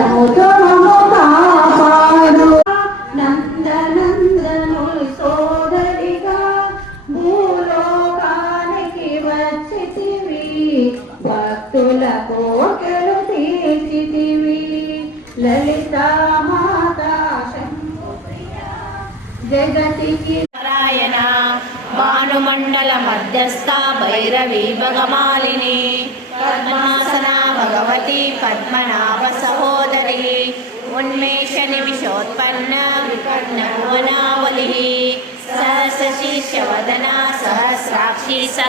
కాలముతో మమ్ము కాపాడు. నందనందనులు సోదరిగా భూలోకానికి వచ్చితివి, భక్తుల కోర్కెలు తీర్చితివి. లలితా మాతా శంభుప్రియ జగతికి నారాయణ భానుమండల మధ్యస్థ భైరవి భగమాలిని పద్మాసన భగవతి పద్మనాభ సహోదరి ఉన్మేష నిమిషోత్పన్న వికర్ణ భువనావలి సహస్ర శీర్ష వదన సహస్రాక్షి సహ